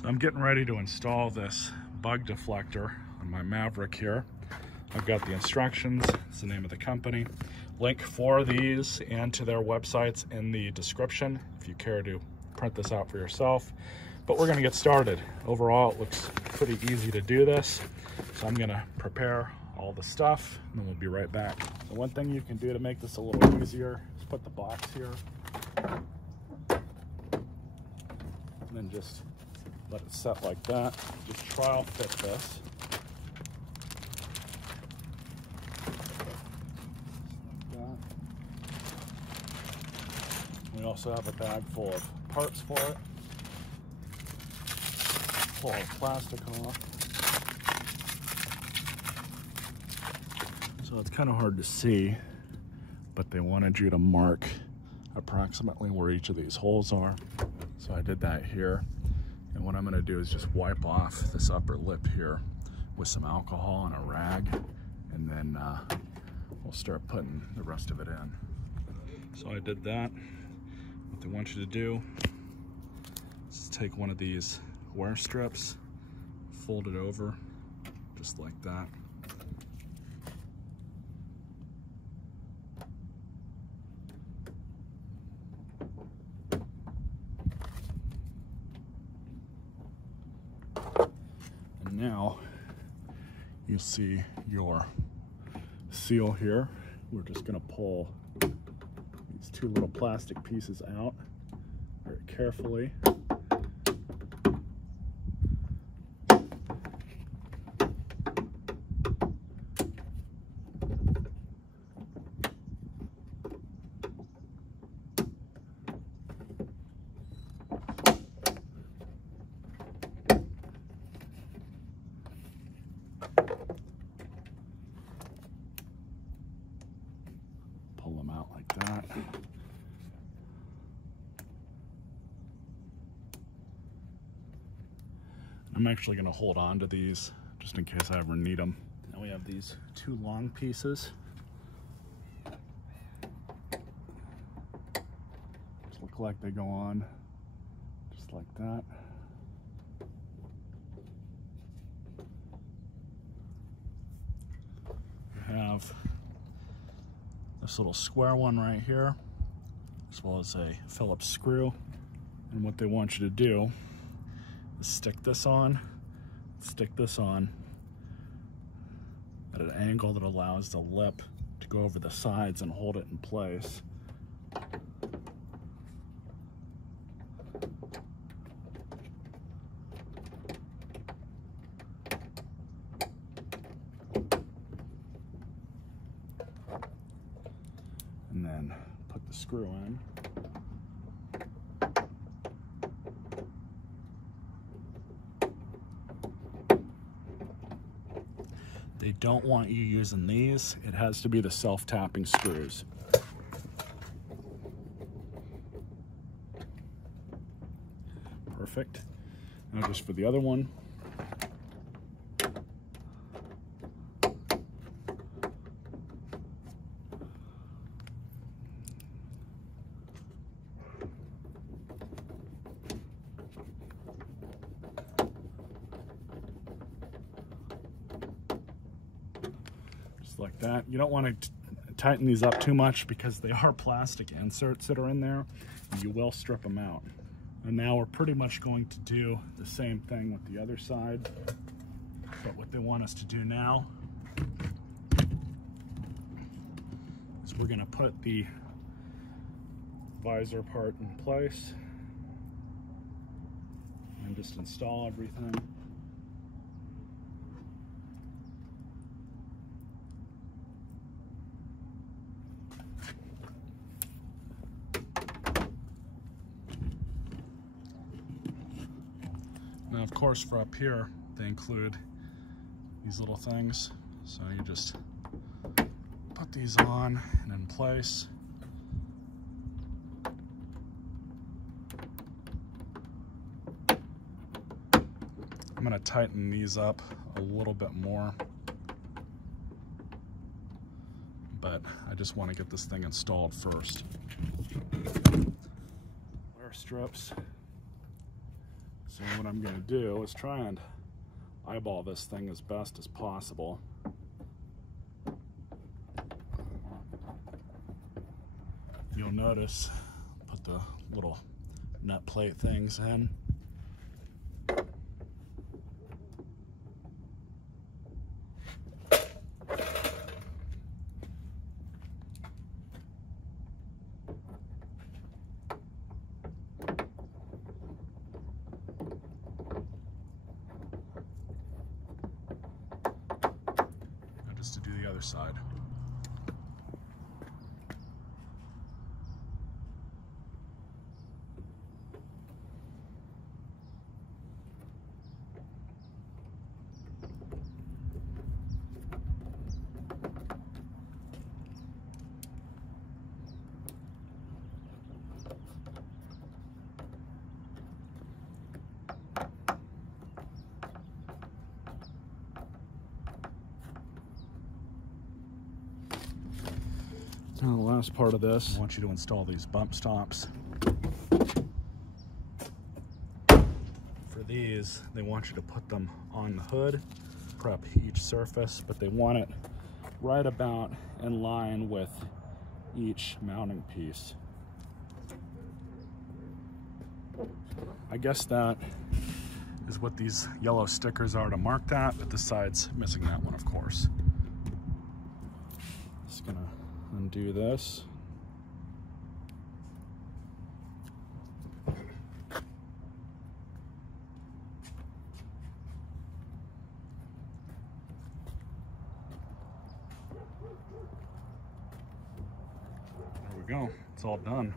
So I'm getting ready to install this bug deflector on my Maverick here. I've got the instructions, it's the name of the company. Link for these and to their websites in the description if you care to print this out for yourself. But we're gonna get started. Overall, it looks pretty easy to do this. So I'm gonna prepare all the stuff and then we'll be right back. So one thing you can do to make this a little easier is put the box here and then just let it set like that. Just trial fit this. Like that. We also have a bag full of parts for it. Pull the plastic off. So it's kind of hard to see, but they wanted you to mark approximately where each of these holes are. So I did that here. And what I'm gonna do is just wipe off this upper lip here with some alcohol and a rag, and then we'll start putting the rest of it in. So I did that. What they want you to do is take one of these wear strips, fold it over just like that. Now you see your seal here. We're just going to pull these two little plastic pieces out very carefully. Pull them out like that. I'm actually going to hold on to these just in case I ever need them. Now we have these two long pieces. Just look like they go on just like that. We have this little square one right here, as well as a Phillips screw. And what they want you to do is stick this on at an angle that allows the lip to go over the sides and hold it in place. And then put the screw in. They don't want you using these. It has to be the self-tapping screws. Perfect. Now just for the other one. Like that. You don't want to tighten these up too much because they are plastic inserts that are in there. You will strip them out. And now we're pretty much going to do the same thing with the other side. But what they want us to do now is we're going to put the visor part in place and just install everything. Now, of course, for up here, they include these little things. So you just put these on and in place. I'm going to tighten these up a little bit more, but I just want to get this thing installed first. Wear strips, So what I'm gonna do is try and eyeball this thing as best as possible. You'll notice, put the little nut plate things in. Now just to do the other side. Now the last part of this, I want you to install these bump stops. For these, they want you to put them on the hood, prep each surface, but they want it right about in line with each mounting piece. I guess that is what these yellow stickers are to mark that, but the side's missing that one, of course. Just gonna undo this. There we go, it's all done.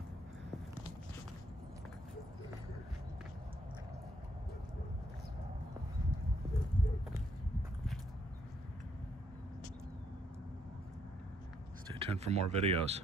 Stay tuned for more videos.